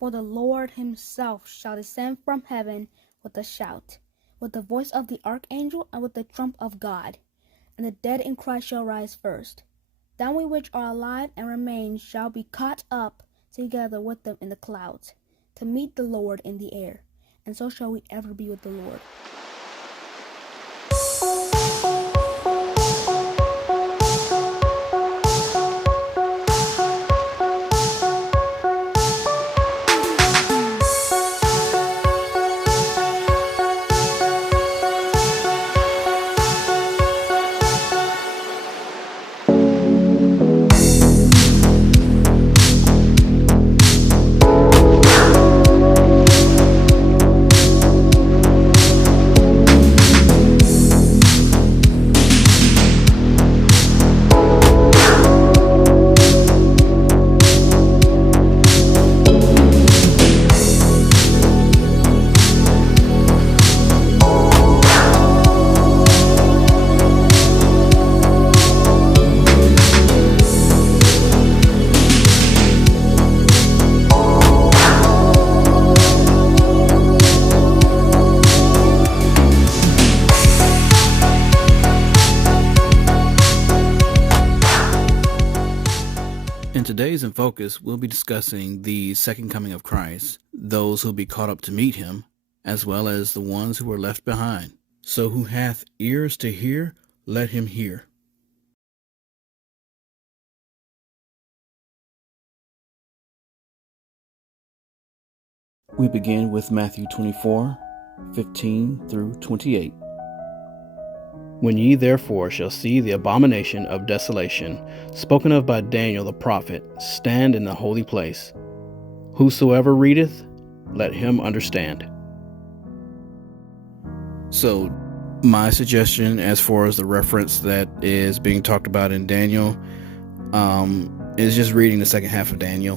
For the Lord himself shall descend from heaven with a shout, with the voice of the archangel, and with the trump of God. And the dead in Christ shall rise first. Then we which are alive and remain shall be caught up together with them in the clouds, to meet the Lord in the air, and so shall we ever be with the Lord. In today's In Focus, we'll be discussing the second coming of Christ, those who'll be caught up to meet him, as well as the ones who are left behind. So who hath ears to hear, let him hear. We begin with Matthew 24:15 through 28. When ye therefore shall see the abomination of desolation, spoken of by Daniel the prophet, stand in the holy place. Whosoever readeth, let him understand. So, my suggestion as far as the reference that is being talked about in Daniel is just reading the second half of Daniel,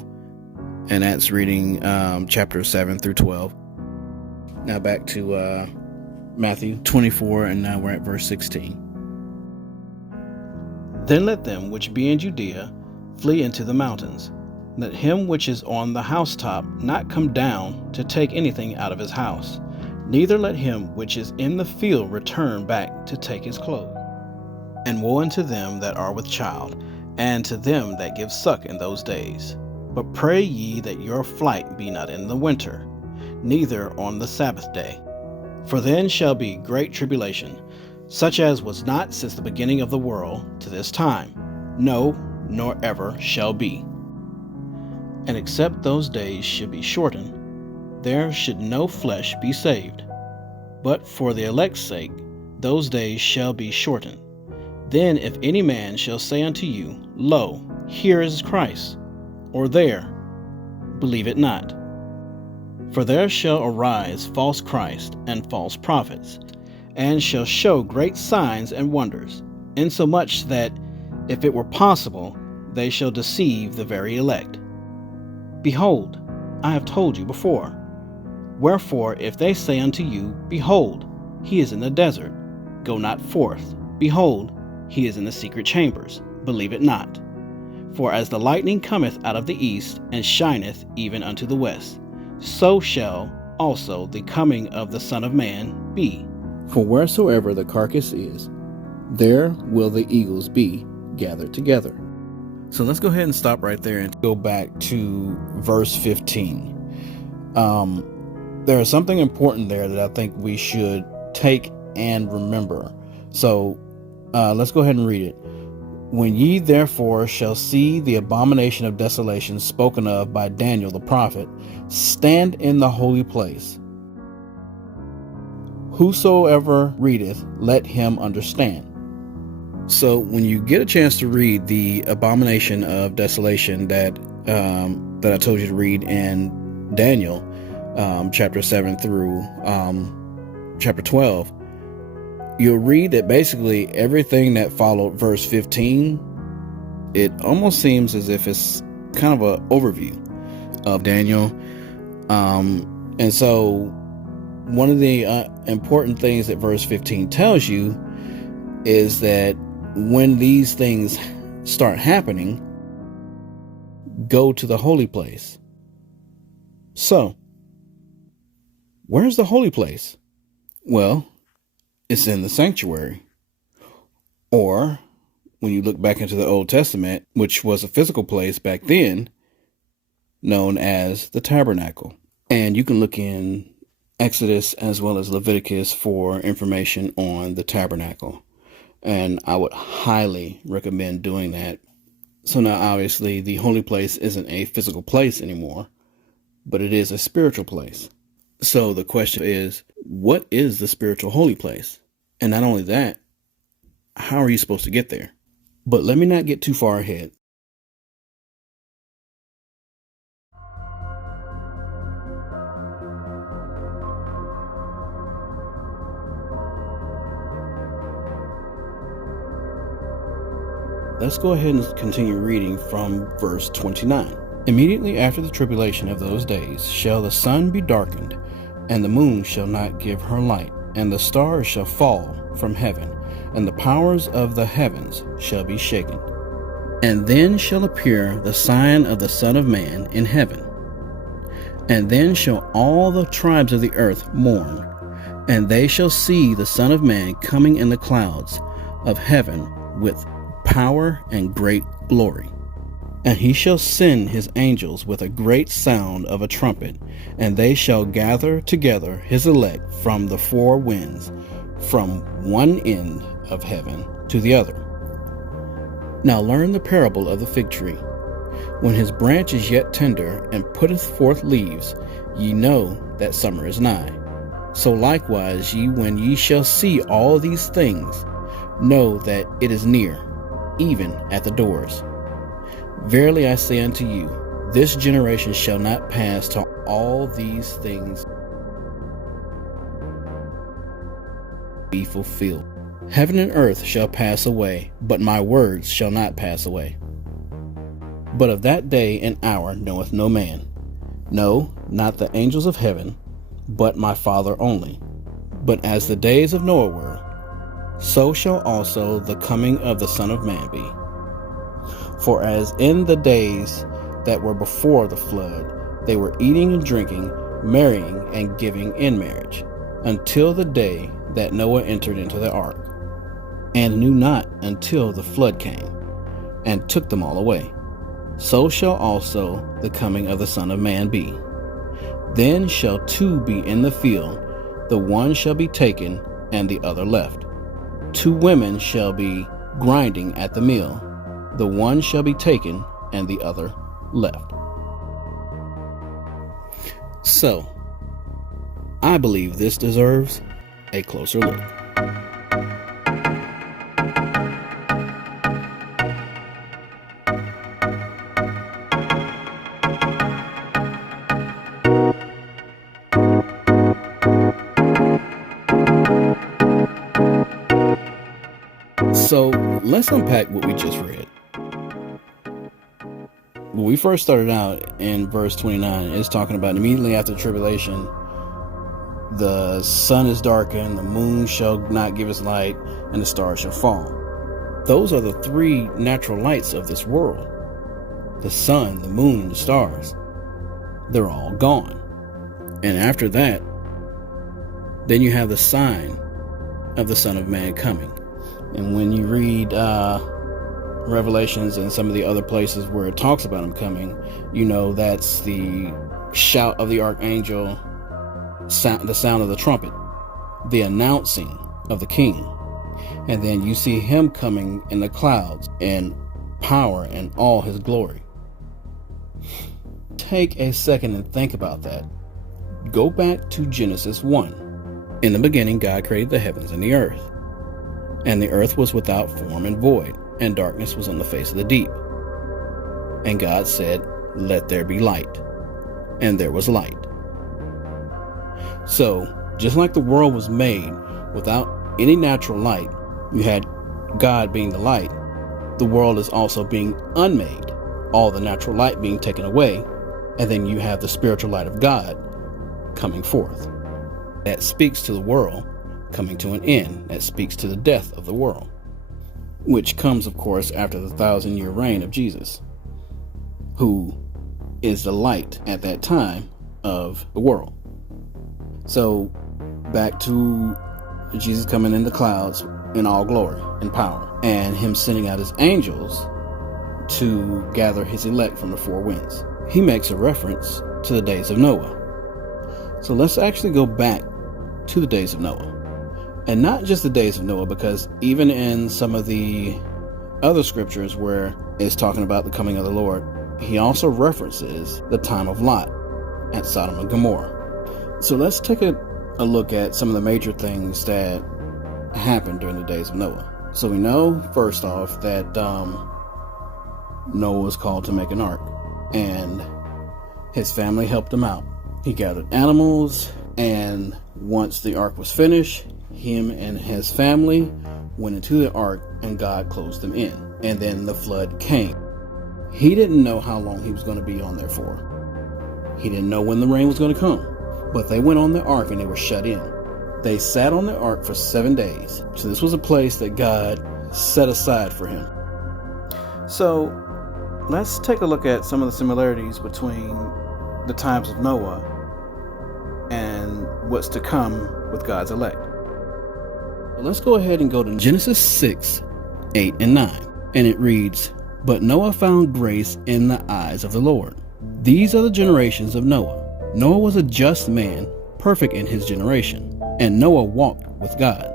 and that's reading chapters 7 through 12. Now back to Matthew 24, and now we're at verse 16. Then let them which be in Judea flee into the mountains. Let him which is on the housetop not come down to take anything out of his house, neither let him which is in the field return back to take his clothes. And woe unto them that are with child, and to them that give suck in those days. But pray ye that your flight be not in the winter, neither on the Sabbath day. For then shall be great tribulation, such as was not since the beginning of the world to this time, no, nor ever shall be. And except those days should be shortened, there should no flesh be saved. But for the elect's sake, those days shall be shortened. Then if any man shall say unto you, Lo, here is Christ, or there, believe it not. For there shall arise false Christ and false prophets, and shall show great signs and wonders, insomuch that, if it were possible, they shall deceive the very elect. Behold, I have told you before. Wherefore, if they say unto you, Behold, he is in the desert, go not forth. Behold, he is in the secret chambers, believe it not. For as the lightning cometh out of the east, and shineth even unto the west, so shall also the coming of the Son of Man be. For wheresoever the carcass is, there will the eagles be gathered together. So let's go ahead and stop right there and go back to verse 15. There is something important there that I think we should take and remember. So let's go ahead and read it. When ye therefore shall see the abomination of desolation spoken of by Daniel the prophet, stand in the holy place. Whosoever readeth, let him understand. So when you get a chance to read the abomination of desolation that I told you to read in Daniel, chapter 7 through chapter 12, you'll read that basically everything that followed verse 15, it almost seems as if it's kind of an overview of Daniel. And so one of the important things that verse 15 tells you is that when these things start happening, go to the holy place. So, where's the holy place? Well, it's in the sanctuary. Or, when you look back into the Old Testament, which was a physical place back then, known as the tabernacle. And you can look in Exodus as well as Leviticus for information on the tabernacle. And I would highly recommend doing that. So now, obviously, the holy place isn't a physical place anymore, but it is a spiritual place. So the question is, what is the spiritual holy place? And not only that, how are you supposed to get there? But let me not get too far ahead. Let's go ahead and continue reading from verse 29. Immediately after the tribulation of those days shall the sun be darkened, and the moon shall not give her light, and the stars shall fall from heaven, and the powers of the heavens shall be shaken. And then shall appear the sign of the Son of Man in heaven. And then shall all the tribes of the earth mourn, and they shall see the Son of Man coming in the clouds of heaven with power and great glory. And he shall send his angels with a great sound of a trumpet, and they shall gather together his elect from the four winds, from one end of heaven to the other. Now learn the parable of the fig tree. When his branch is yet tender, and putteth forth leaves, ye know that summer is nigh. So likewise ye, when ye shall see all these things, know that it is near, even at the doors. Verily I say unto you, this generation shall not pass till all these things be fulfilled. Heaven and earth shall pass away, but my words shall not pass away. But of that day and hour knoweth no man, no, not the angels of heaven, but my Father only. But as the days of Noah were, so shall also the coming of the Son of Man be. For as in the days that were before the flood, they were eating and drinking, marrying and giving in marriage, until the day that Noah entered into the ark, and knew not until the flood came, and took them all away. So shall also the coming of the Son of Man be. Then shall two be in the field, the one shall be taken, and the other left. Two women shall be grinding at the mill, the one shall be taken, and the other left. So, I believe this deserves a closer look. So, let's unpack what we just read. When we first started out in verse 29, it's talking about immediately after the tribulation, the sun is darkened, the moon shall not give its light, and the stars shall fall. Those are the three natural lights of this world. The sun, the moon, and the stars. They're all gone. And after that, then you have the sign of the Son of Man coming. And when you read Revelations and some of the other places where it talks about him coming, you know that's the shout of the archangel, the sound of the trumpet, the announcing of the king. And then you see him coming in the clouds in power and all his glory. Take a second and think about that. Go back to Genesis 1. In the beginning, God created the heavens and the earth. And the earth was without form and void, and darkness was on the face of the deep. And God said, let there be light. And there was light. So, just like the world was made without any natural light, you had God being the light, the world is also being unmade, all the natural light being taken away, and then you have the spiritual light of God coming forth. That speaks to the world coming to an end, that speaks to the death of the world, which comes, of course, after the 1,000-year reign of Jesus, who is the light at that time of the world. So back to Jesus coming in the clouds in all glory and power, and him sending out his angels to gather his elect from the four winds. He makes a reference to the days of Noah. So let's actually go back to the days of Noah. And not just the days of Noah, because even in some of the other scriptures where it's talking about the coming of the Lord, he also references the time of Lot at Sodom and Gomorrah. So let's take a look at some of the major things that happened during the days of Noah. So we know, first off, that Noah was called to make an ark, and his family helped him out. He gathered animals, and once the ark was finished, him and his family went into the ark, and God closed them in. And then the flood came. He didn't know how long he was going to be on there for. He didn't know when the rain was going to come. But they went on the ark and they were shut in. They sat on the ark for 7 days. So this was a place that God set aside for him. So let's take a look at some of the similarities between the times of Noah and what's to come with God's elect. Let's go ahead and go to Genesis 6, 8 and 9. And it reads, "But Noah found grace in the eyes of the Lord. These are the generations of Noah. Noah was a just man, perfect in his generation, and Noah walked with God."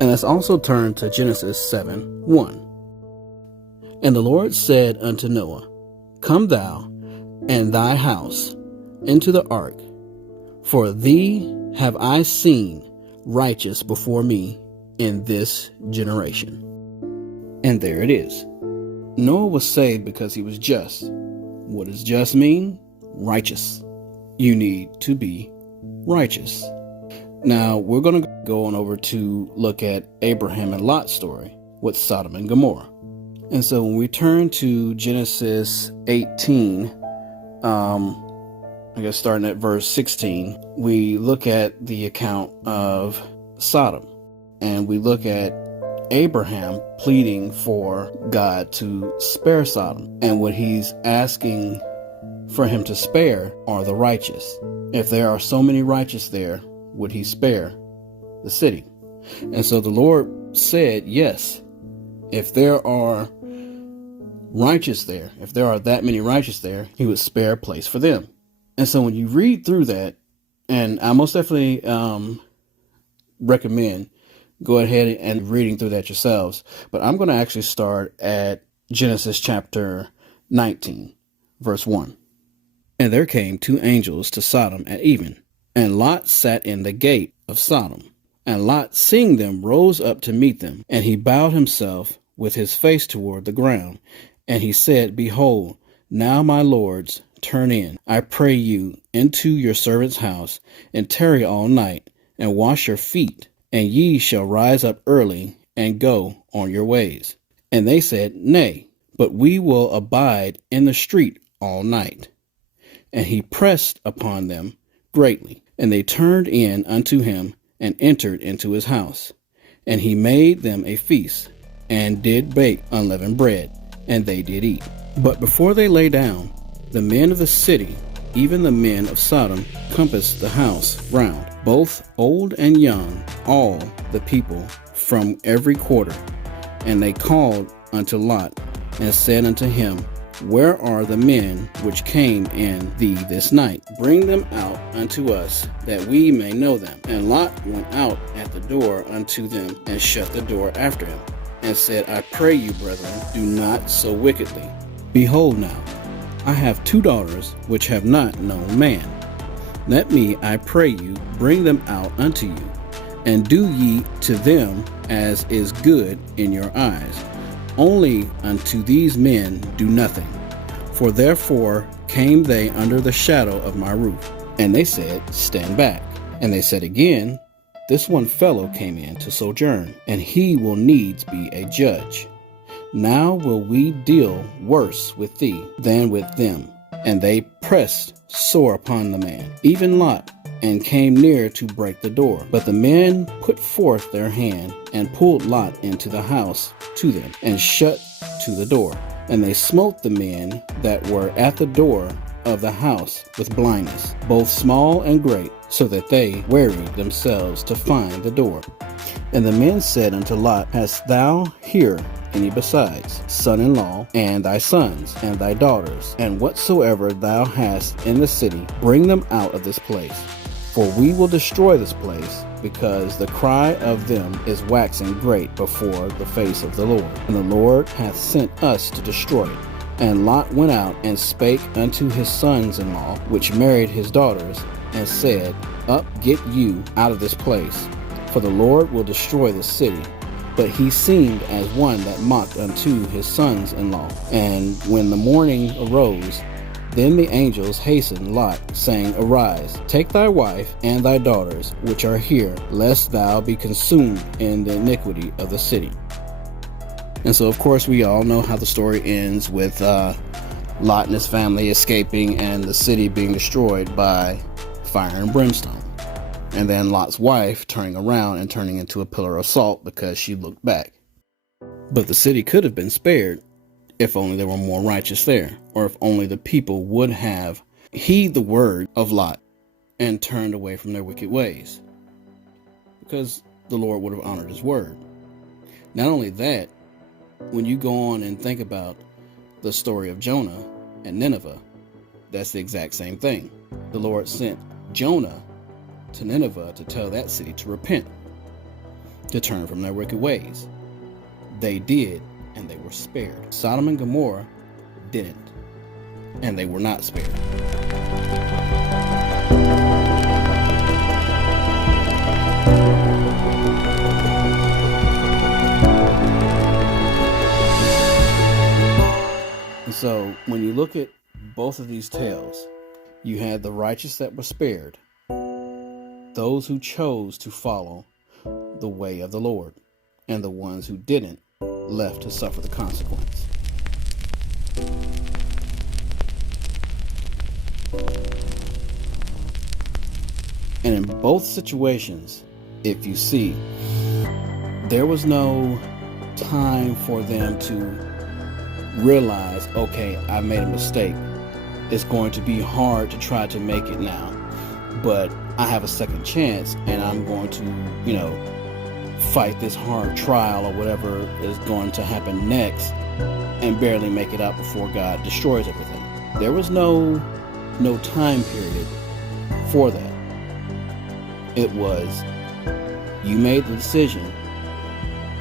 And let's also turn to Genesis 7, 1. "And the Lord said unto Noah, Come thou and thy house into the ark, for thee have I seen righteous before me in this generation." And there it is. Noah was saved because he was just. What does just mean? Righteous. You need to be righteous. Now, we're going to go on over to look at Abraham and Lot's story with Sodom and Gomorrah. And so when we turn to Genesis 18, I guess starting at verse 16, we look at the account of Sodom, and we look at Abraham pleading for God to spare Sodom. And what he's asking for him to spare are the righteous. If there are so many righteous there, would he spare the city? And so the Lord said, yes, if there are righteous there, if there are that many righteous there, he would spare a place for them. And so when you read through that, and I most definitely recommend go ahead and reading through that yourselves, but I'm going to actually start at Genesis chapter 19, verse 1. "And there came 2 angels to Sodom at even, and Lot sat in the gate of Sodom. And Lot, seeing them, rose up to meet them, and he bowed himself with his face toward the ground. And he said, Behold, now my lords, turn in, I pray you, into your servant's house, and tarry all night, and wash your feet, and ye shall rise up early, and go on your ways. And they said, Nay, but we will abide in the street all night. And he pressed upon them greatly. And they turned in unto him, and entered into his house. And he made them a feast, and did bake unleavened bread, and they did eat. But before they lay down, the men of the city, even the men of Sodom, compassed the house round, both old and young, all the people from every quarter. And they called unto Lot, and said unto him, Where are the men which came in thee this night? Bring them out unto us, that we may know them. And Lot went out at the door unto them, and shut the door after him, and said, I pray you, brethren, do not so wickedly. Behold now, I have 2 daughters which have not known man. Let me, I pray you, bring them out unto you, and do ye to them as is good in your eyes. Only unto these men do nothing, for therefore came they under the shadow of my roof. And they said, Stand back. And they said again, This one fellow came in to sojourn, and he will needs be a judge. Now will we deal worse with thee than with them. And they pressed sore upon the man, even Lot, and came near to break the door. But the men put forth their hand, and pulled Lot into the house to them, and shut to the door. And they smote the men that were at the door of the house with blindness, both small and great, so that they wearied themselves to find the door. And the men said unto Lot, Hast thou here any besides, son-in-law, and thy sons, and thy daughters, and whatsoever thou hast in the city, bring them out of this place. For we will destroy this place, because the cry of them is waxing great before the face of the Lord. And the Lord hath sent us to destroy it. And Lot went out and spake unto his sons-in-law, which married his daughters, and said, Up, get you out of this place, for the Lord will destroy this city. But he seemed as one that mocked unto his sons-in-law. And when the morning arose, then the angels hastened Lot, saying, Arise, take thy wife and thy daughters, which are here, lest thou be consumed in the iniquity of the city. And so, of course, we all know how the story ends with Lot and his family escaping and the city being destroyed by fire and brimstone. And then Lot's wife turning around and turning into a pillar of salt because she looked back. But the city could have been spared if only there were more righteous there, or if only the people would have heed the word of Lot and turned away from their wicked ways, because the Lord would have honored his word. Not only that, when you go on and think about the story of Jonah and Nineveh, that's the exact same thing. The Lord sent Jonah to Nineveh to tell that city to repent, to turn from their wicked ways. They did, and they were spared. Sodom and Gomorrah didn't, and they were not spared. And so when you look at both of these tales, you had the righteous that were spared, those who chose to follow the way of the Lord, and the ones who didn't, left to suffer the consequence. And in both situations, if you see, there was no time for them to realize, okay, I made a mistake. It's going to be hard to try to make it now, but I have a second chance, and I'm going to, fight this hard trial or whatever is going to happen next and barely make it out before God destroys everything. There was no time period for that. It was, you made the decision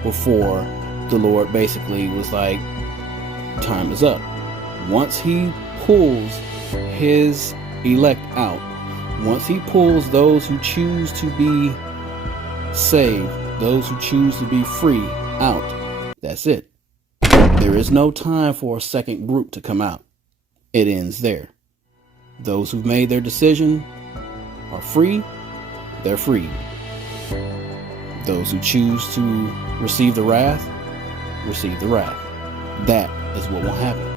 before the Lord basically was like, time is up. Once he pulls his elect out, once he pulls those who choose to be saved, those who choose to be free out, that's it. There is no time for a second group to come out. It ends there. Those who've made their decision are free, they're freed. Those who choose to receive the wrath, receive the wrath. That is what will happen.